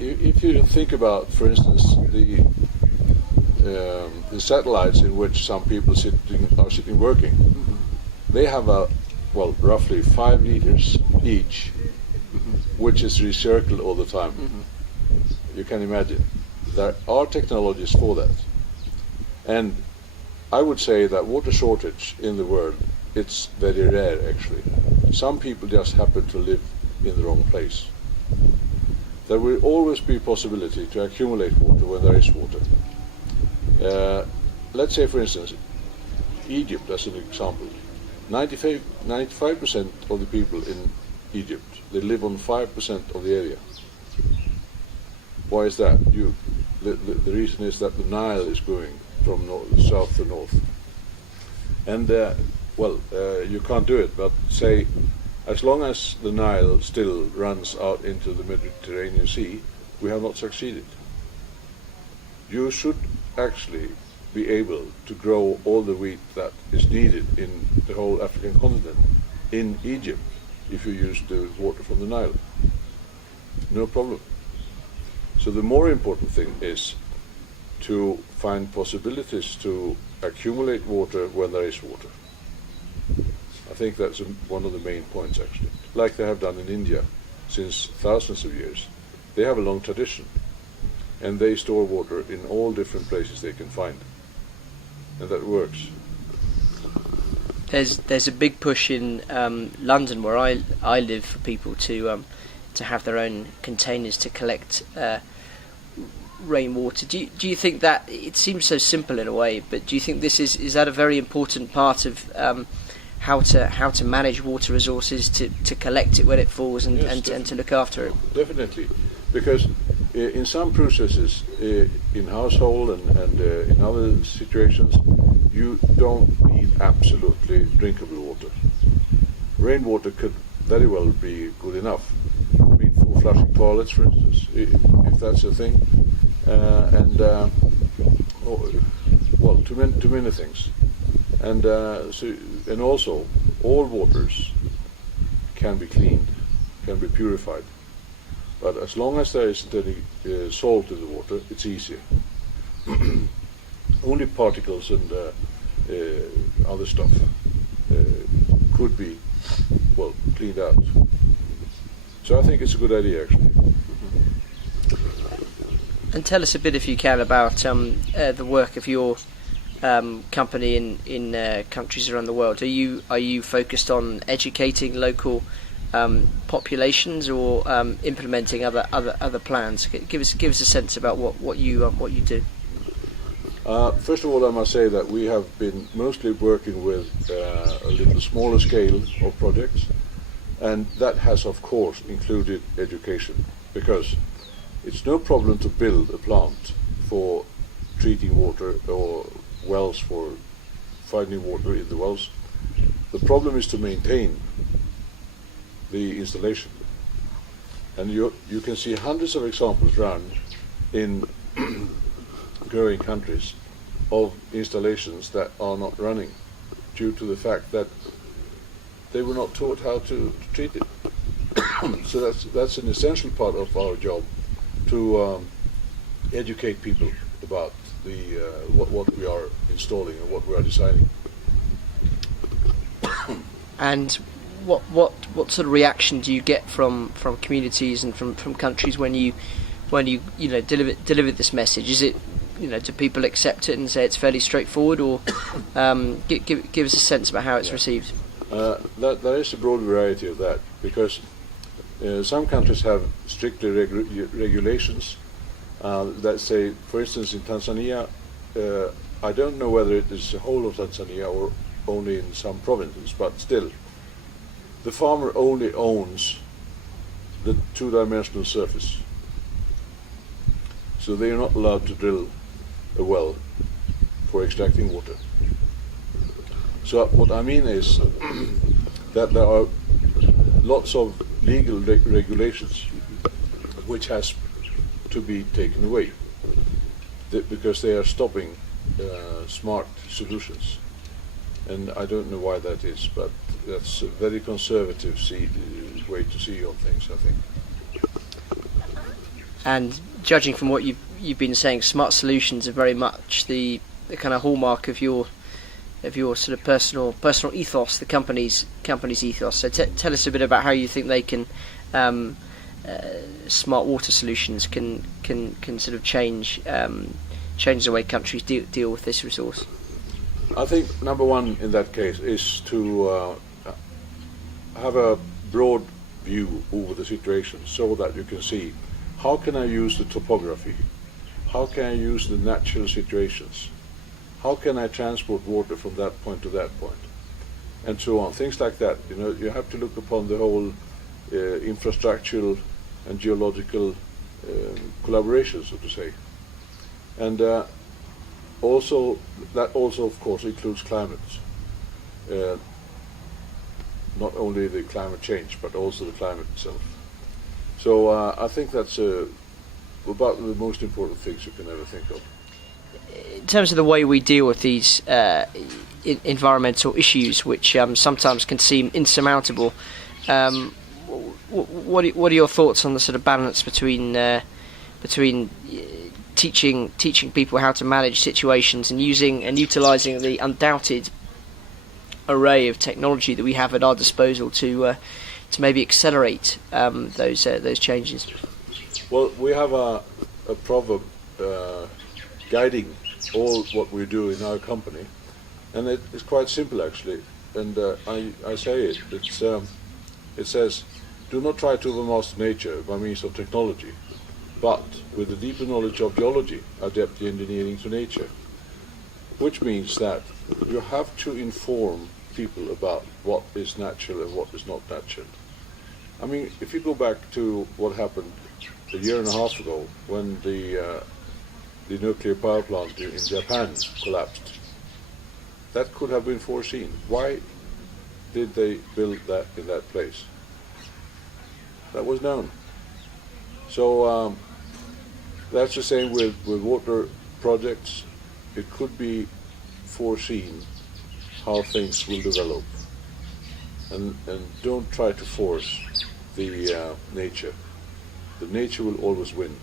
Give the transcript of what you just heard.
if you think about, for instance, the satellites in which some people are sitting working, they have roughly 5 liters each, which is recircled all the time. You can imagine. There are technologies for that. And I would say that water shortage in the world, it's very rare actually. Some people just happen to live in the wrong place. There will always be a possibility to accumulate water when there is water. Let's say, for instance, Egypt as an example. 95% of the people in Egypt, they live on 5% of the area. Why is that? The reason is that the Nile is going from south to north. And, you can't do it, but say, as long as the Nile still runs out into the Mediterranean Sea, we have not succeeded. You should actually be able to grow all the wheat that is needed in the whole African continent in Egypt if you use the water from the Nile. No problem. So the more important thing is to find possibilities to accumulate water when there is water. I think that's one of the main points actually, like they have done in India since thousands of years. They have a long tradition and they store water in all different places they can find, and that works. There's a big push in London where I live for people to have their own containers to collect rainwater. Do you think that it seems so simple in a way, but do you think this is that a very important part of how to manage water resources, to collect it when it falls and to look after it? Definitely, because in some processes, in household and in other situations, you don't need absolutely drinkable water. Rainwater could very well be good enough. I mean, for flushing toilets, for instance, if that's a thing, to many things. And and also, all waters can be cleaned, can be purified. But as long as there isn't any salt in the water, it's easier. Only particles and other stuff could be, cleaned out. So I think it's a good idea, actually. And tell us a bit, if you can, about the work of your company in countries around the world. Are you focused on educating local populations or implementing other plans? Give us a sense about what you do. First of all, I must say that we have been mostly working with a little smaller scale of projects, and that has of course included education, because it's no problem to build a plant for treating water or wells for finding water in the wells. The problem is to maintain the installation, and you can see hundreds of examples around in growing countries of installations that are not running due to the fact that they were not taught how to treat it. So that's an essential part of our job, to educate people about the what we are installing and what we are designing. And what sort of reaction do you get from communities and from countries when you deliver this message? Is it, do people accept it and say it's fairly straightforward, or give us a sense about how it's received? There is a broad variety of that, because some countries have stricter regulations that say, for instance, in Tanzania, I don't know whether it is the whole of Tanzania or only in some provinces, but still, the farmer only owns the two-dimensional surface. So they are not allowed to drill a well for extracting water. So what I mean is that there are lots of legal regulations which has to be taken away, because they are stopping smart solutions. And I don't know why that is, but that's a very conservative way to see on things, I think. and judging from what you've been saying, smart solutions are very much the kind of hallmark of your sort of personal ethos, the company's ethos. So tell us a bit about how you think they can smart water solutions can sort of change the way countries deal with this resource. I think number one in that case is to have a broad view over the situation, so that you can see how can I use the topography, how can I use the natural situations, how can I transport water from that point to that point, and so on. Things like that. You have to look upon the whole infrastructural and geological collaboration, so to say. And also, of course, includes climate. Not only the climate change, but also the climate itself. So I think that's about the most important things you can ever think of. In terms of the way we deal with these environmental issues, which sometimes can seem insurmountable, what are your thoughts on the sort of balance between teaching people how to manage situations and using and utilising the undoubted array of technology that we have at our disposal to maybe accelerate those changes? Well, we have a proverb guiding all what we do in our company, and it's quite simple actually. And I say it. It says, "Do not try to overmaster nature by means of technology, but with a deeper knowledge of geology, adapt the engineering to nature." Which means that you have to inform people about what is natural and what is not natural. I mean, if you go back to what happened a year and a half ago when the nuclear power plant in Japan collapsed, that could have been foreseen. Why did they build that in that place? That was known. So that's the same with water projects. It could be foreseen how things will develop. And don't try to force the nature. The nature will always win.